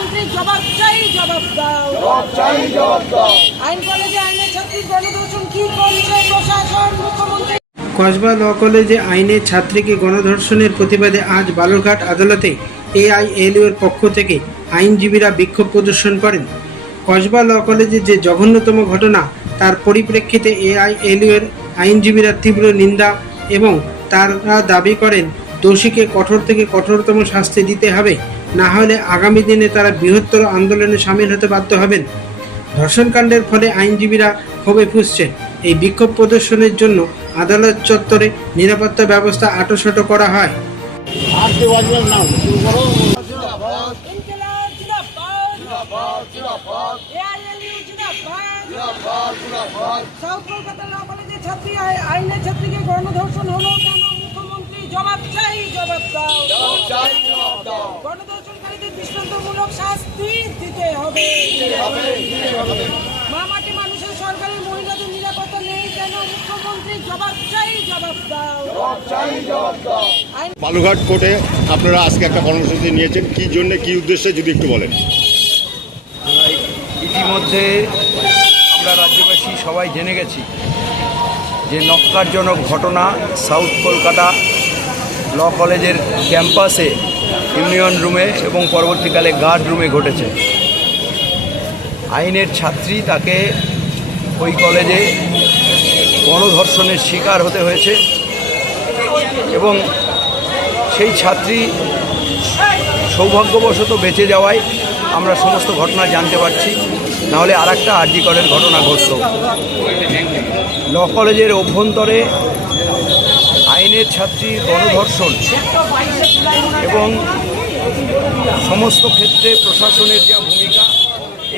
মুখ্যমন্ত্রী জবাব চাই, জবাব দাও। আইন কলেজে আইনের ছাত্রী গণধর্ষণ কি করছে প্রশাসন? মুখ্যমন্ত্রী। কসবা ল কলেজে আইনের ছাত্রীকে গণধর্ষণের প্রতিবাদে আজ বালুরঘাট আদালতে এআইএলইউ এর পক্ষ থেকে আইনজীবীরা বিক্ষোভ প্রদর্শন করেন। কসবা ল কলেজে যে জঘন্যতম ঘটনা, তার পরিপ্রেক্ষিতে এআইএলইউ এর আইনজীবীরা তীব্র নিন্দা এবং তারা দাবি করেন দোষীকে কঠোর থেকে কঠোরতম শাস্তি দিতে হবে, না হলে আগামী দিনে তারা বৃহত্তর আন্দোলনে সামিল হতে বাধ্য হবেন। ধর্ষণকাণ্ডের ফলে আইনজীবীরা ক্ষোভে ফুঁসছেন। এই বিক্ষোভ প্রদর্শনের জন্য আদালত চত্বরে নিরাপত্তা ব্যবস্থা আঁটোসাঁটো করা হয়। সাউথ কলকাতা ল কলেজের ছাত্রী আইনের ছাত্রীকে গণধর্ষণ হলো কেন? মুখ্যমন্ত্রী জবাব চাই, জবাব দাও। গণধর্ষণকারীদের দৃষ্টান্তমূলক শাস্তি দিতে হবে। মামাটি মানুষের সরকারি মহিলাদের নিরাপত্তা নেই কেন? মুখ্যমন্ত্রী জবাব চাই, জবাব দাও। বালুরঘাট কোর্টে আপনারা আজকে একটা কর্মসূচি নিয়েছেন, কি জন্য, কি উদ্দেশ্যে যদি একটু বলেন। ইতিমধ্যে আমরা রাজ্যবাসী সবাই জেনে গেছি যে ন্যক্কারজনক ঘটনা সাউথ কলকাতা ল কলেজের ক্যাম্পাসে ইউনিয়ন রুমে এবং পরবর্তীকালে গার্ড রুমে ঘটেছে। আইনের ছাত্রী, তাকে ওই কলেজে গণধর্ষণের শিকার হতে হয়েছে এবং সেই ছাত্রী সৌভাগ্যবশত বেঁচে যাওয়ায় আমরা সমস্ত ঘটনা জানতে পারছি, নাহলে আর একটা আরজিকরের ঘটনা ঘটত। ল কলেজের অভ্যন্তরে আইনের ছাত্রীর গণধর্ষণ এবং সমস্ত ক্ষেত্রে প্রশাসনের যা ভূমিকা,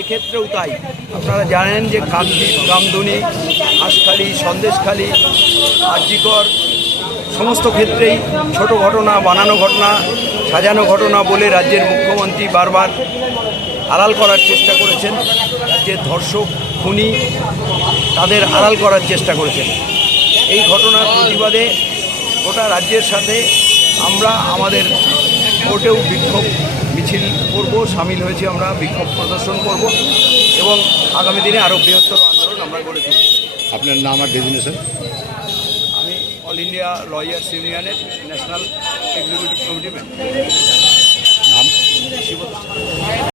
এক্ষেত্রেও তাই। আপনারা জানেন যে কাকদ্বীপ, গামদুনি, হাঁসখালি, সন্দেশখালি, আরজিকর সমস্ত ক্ষেত্রেই ছোট ঘটনা, বানানো ঘটনা, সাজানো ঘটনা বলে রাজ্যের মুখ্যমন্ত্রী বারবার আড়াল করার চেষ্টা করেছেন। রাজ্যের ধর্ষক, খুনি, তাদের আড়াল করার চেষ্টা করেছেন। এই ঘটনার প্রতিবাদে গোটা রাজ্যের সাথে আমরা আমাদের কোর্টেও বিক্ষোভ মিছিল করব, সামিল হয়েছি। আমরা বিক্ষোভ প্রদর্শন করব এবং আগামী দিনে আরও বৃহত্তর আন্দোলন আমরা গড়ে তুলব। আপনার নাম আর ডেজিগনেশন? আমি অল ইন্ডিয়া লয়ার্স ইউনিয়নের ন্যাশনাল এক্সিকিউটিভ কমিটি মেম্বার।